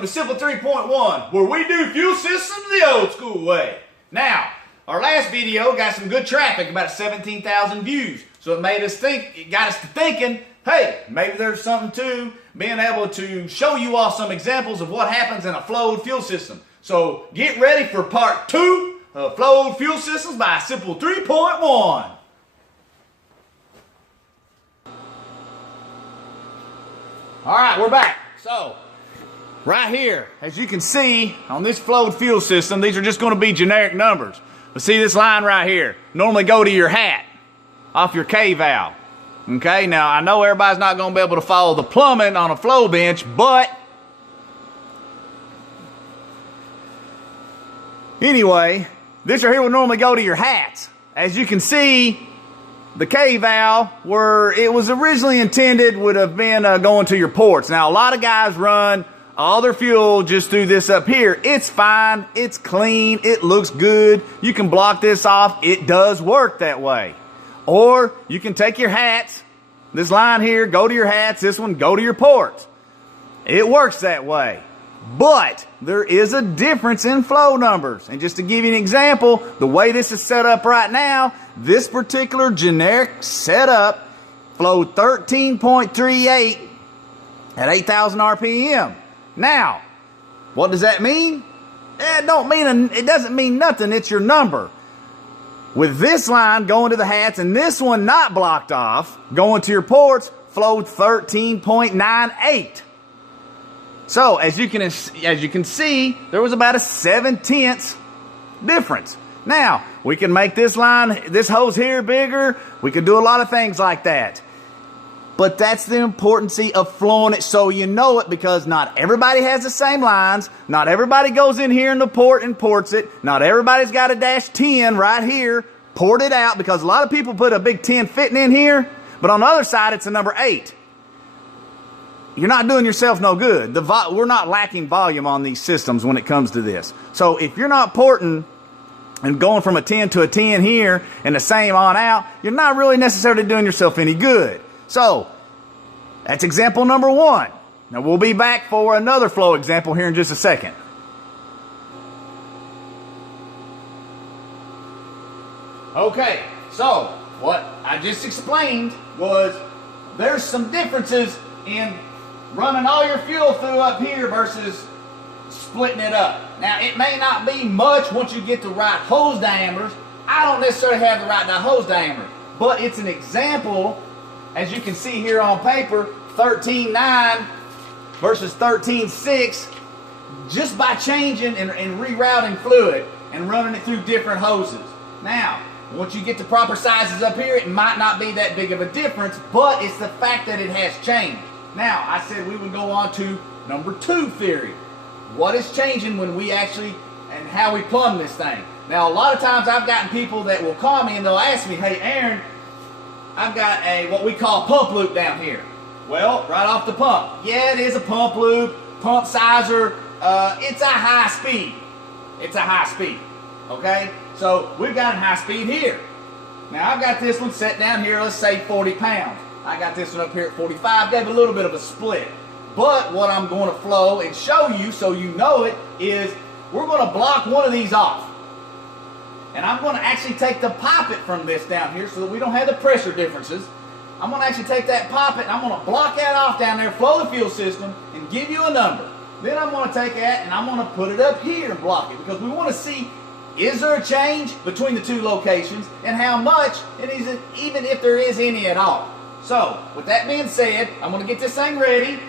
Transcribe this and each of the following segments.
welcome to Simple 3.1, where we do fuel systems the old school way. Now, our last video got some good traffic, about 17,000 views. So it made us think, it got us to thinking, hey, maybe there's something to being able to show you all some examples of what happens in a flowed fuel system. So get ready for part 2 of flowed fuel systems by Simple 3.1. All right, we're back. So, right here, as you can see on this flowed fuel system, these are just going to be generic numbers. But see this line right here, normally go to your hat, off your K valve. Okay, now I know everybody's not going to be able to follow the plumbing on a flow bench, but anyway, this right here would normally go to your hats. As you can see, the K valve, where it was originally intended, would have been going to your ports. Now, a lot of guys run all their fuel just through this up here. It's fine. It's clean. It looks good. You can block this off. It does work that way. Or you can take your hats, this line here, go to your hats, this one, go to your ports. It works that way. But there is a difference in flow numbers. And just to give you an example, the way this is set up right now, this particular generic setup flowed 13.38 at 8,000 RPM. Now, what does that mean? It doesn't mean nothing. It's your number. With this line going to the hats and this one not blocked off, going to your ports, flowed 13.98. So, as you can see, there was about a 7/10 difference. Now, we can make this line, this hose here bigger. We could do a lot of things like that. But that's the importance of flowing it so you know it, because not everybody has the same lines. Not everybody goes in here in the port and ports it. Not everybody's got a -10 right here, port it out, because a lot of people put a big 10 fitting in here, but on the other side it's a number 8. You're not doing yourself no good. We're not lacking volume on these systems when it comes to this. So if you're not porting and going from a 10 to a 10 here and the same on out, you're not really necessarily doing yourself any good. So that's example number 1. Now we'll be back for another flow example here in just a second. Okay, so what I just explained was there's some differences in running all your fuel through up here versus splitting it up. Now, it may not be much once you get the right hose diameters. I don't necessarily have the right hose diameter, but it's an example, as you can see here on paper, 13.9 versus 13.6, just by changing and rerouting fluid and running it through different hoses. Now, once you get the proper sizes up here, it might not be that big of a difference, but it's the fact that it has changed. Now, I said we would go on to number 2 theory. What is changing when we actually, and how we plumb this thing. Now, a lot of times I've gotten people that will call me and they'll ask me, hey, Aaron, I've got what we call pump loop down here. Well, right off the pump. Yeah, it is a pump loop, pump sizer. It's a high speed. It's a high speed, okay? So we've got a high speed here. Now, I've got this one set down here, let's say 40 pounds. I got this one up here at 45, gave a little bit of a split. But what I'm going to flow and show you so you know it is we're going to block one of these off. And I'm going to actually take the poppet from this down here so that we don't have the pressure differences. I'm going to actually take that poppet and I'm going to block that off down there, flow the fuel system, and give you a number. Then I'm going to take that and I'm going to put it up here and block it, because we want to see, is there a change between the two locations and how much, and is it, even if there is any at all. So, with that being said, I'm going to get this thing ready,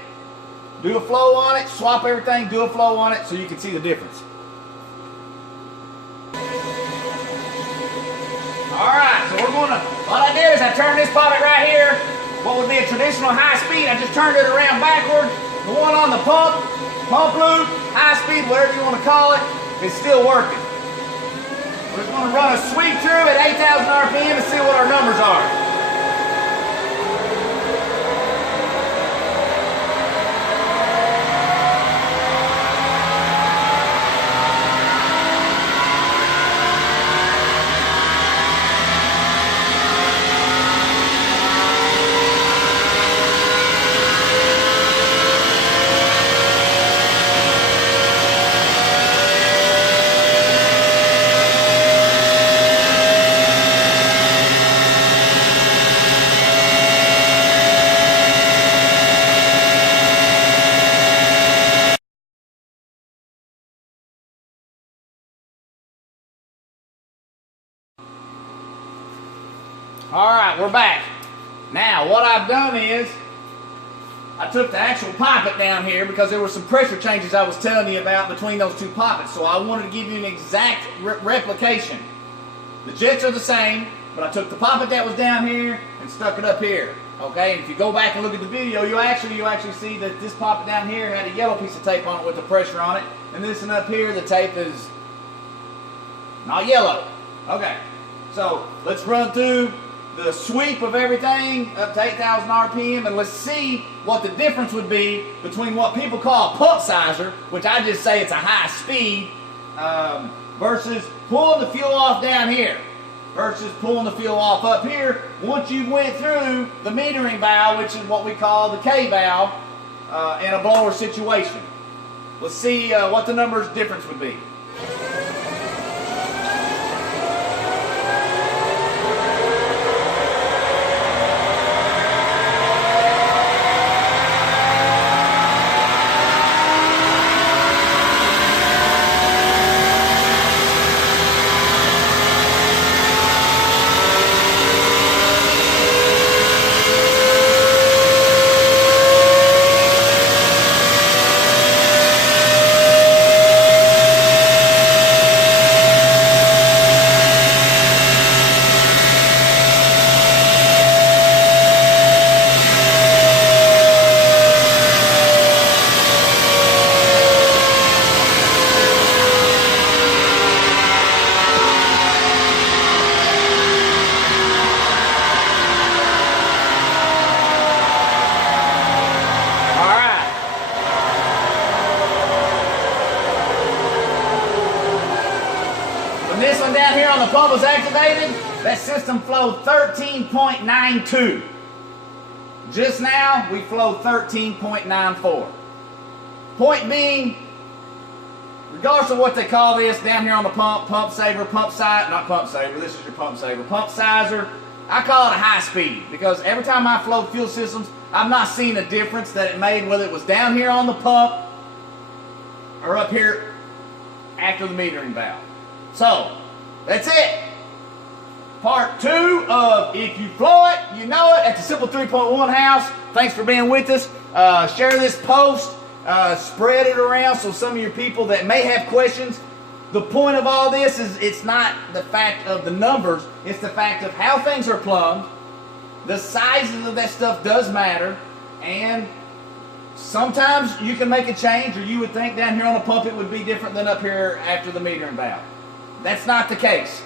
do a flow on it, swap everything, do a flow on it so you can see the difference. Alright, so we're going to, what I did is I turned this poppet right here, what would be a traditional high speed, I just turned it around backward. The one on the pump loop, high speed, whatever you want to call it, is still working. We're just going to run a sweep through at 8,000 RPM and see what our numbers are. All right, we're back. Now, what I've done is I took the actual poppet down here because there were some pressure changes I was telling you about between those two poppets. So I wanted to give you an exact replication. The jets are the same, but I took the poppet that was down here and stuck it up here. Okay, and if you go back and look at the video, you'll actually see that this poppet down here had a yellow piece of tape on it with the pressure on it, and this one up here, the tape is not yellow. Okay, so let's run through the sweep of everything up to 8,000 RPM, and let's see what the difference would be between what people call a pump sizer, which I just say it's a high speed, versus pulling the fuel off down here, versus pulling the fuel off up here once you went through the metering valve, which is what we call the K valve in a blower situation. Let's see what the numbers difference would be. This one down here on the pump was activated, that system flowed 13.92. Just now, we flowed 13.94. Point being, regardless of what they call this down here on the pump saver, not pump saver, this is your pump saver, pump sizer, I call it a high speed because every time I flow fuel systems, I'm not seeing a difference that it made whether it was down here on the pump or up here after the metering valve. So, that's it. Part 2 of If You Flow It, You Know It at the Sipple 3.1 house. Thanks for being with us. Share this post. Spread it around so some of your people that may have questions. The point of all this is it's not the fact of the numbers. It's the fact of how things are plumbed. The sizes of that stuff does matter. And sometimes you can make a change, or you would think down here on the pump it would be different than up here after the metering valve. That's not the case.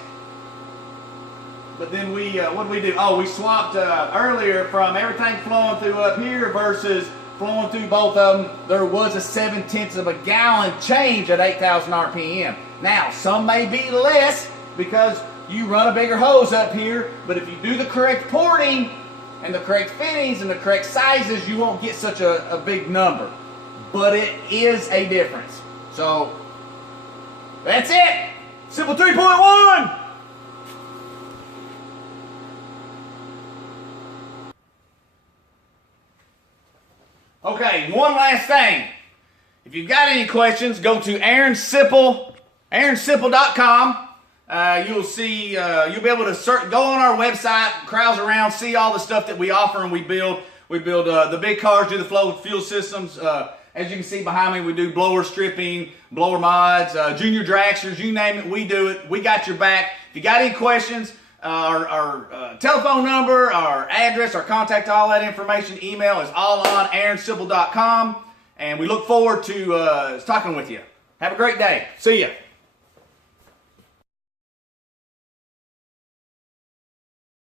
But then what did we do? Oh, we swapped earlier from everything flowing through up here versus flowing through both of them. There was a 0.7 of a gallon change at 8,000 RPM. Now, some may be less because you run a bigger hose up here, but if you do the correct porting and the correct fittings and the correct sizes, you won't get such a big number. But it is a difference. So, that's it. Sipple 3.1. Okay, one last thing. If you've got any questions, go to Aaron Sipple, AaronSipple.com. You'll see, you'll be able to go on our website, browse around, see all the stuff that we offer and we build. We build the big cars, do the flow fuel systems. As you can see behind me, we do blower stripping, blower mods, junior dragsters, you name it, we do it. We got your back. If you got any questions, our telephone number, our address, our contact, all that information, email is all on AaronSipple.com. And we look forward to talking with you. Have a great day. See ya.